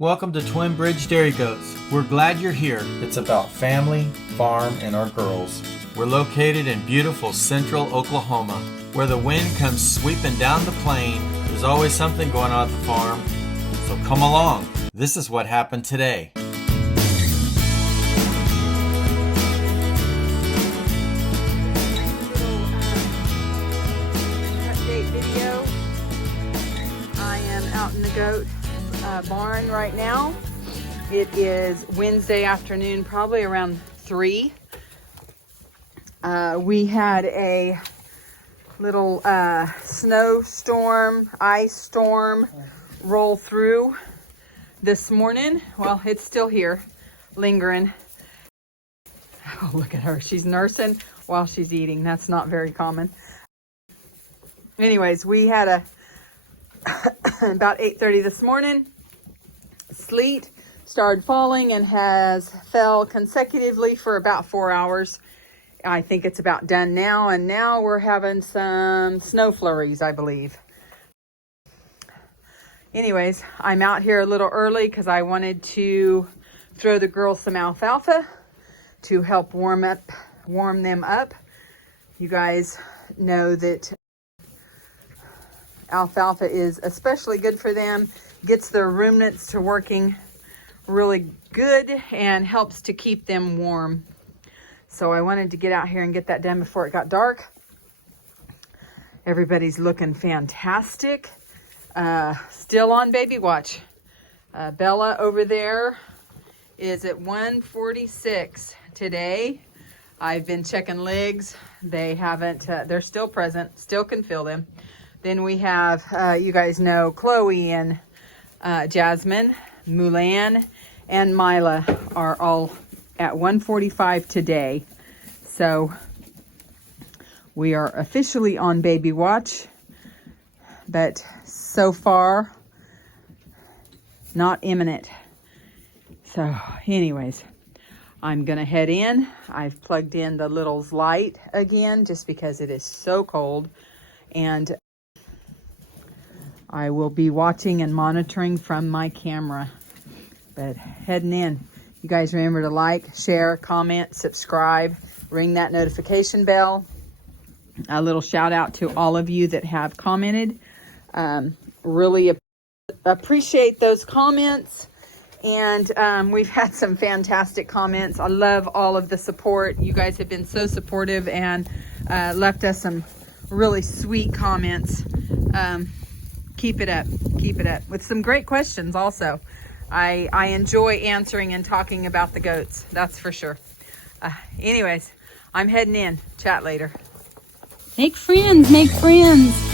Welcome to Twin Bridge Dairy Goats. We're glad you're here. It's about family, farm, and our girls. We're located in beautiful central Oklahoma, where the wind comes sweeping down the plain. There's always something going on at the farm. So come along. This is what happened today. Update video. I am out in the goat barn right now. It is Wednesday afternoon, probably around 3. We had a little snowstorm, ice storm roll through this morning. Well, it's still here, lingering. Oh, look at her. She's nursing while she's eating. That's not very common. Anyways, we had a about 8:30 this morning. Sleet started falling and has fell consecutively for about 4 hours. I think it's about done now, and now we're having some snow flurries, I believe. Anyways, I'm out here a little early because I wanted to throw the girls some alfalfa to help warm them up. You guys know that alfalfa is especially good for them, gets their ruminants to working really good and helps to keep them warm. So I wanted to get out here and get that done before it got dark. Everybody's looking fantastic. Still on baby watch. Bella over there is at 146 today. I've been checking legs. They haven't, they're still present, still can feel them. Then we have, you guys know, Chloe and Jasmine, Mulan, and Mila are all at 145 today. So we are officially on baby watch, but so far not imminent. So anyways, I'm gonna head in. I've plugged in the little's light again just because it is so cold, and I will be watching and monitoring from my camera. But heading in. You guys remember to like, share, comment, subscribe, ring that notification bell. A little shout out to all of you that have commented. Really appreciate those comments. And we've had some fantastic comments. I love all of the support. You guys have been so supportive and left us some really sweet comments. Keep it up with some great questions also. I enjoy answering and talking about the goats, that's for sure. Anyways, I'm heading in. Chat later. Make friends, make friends.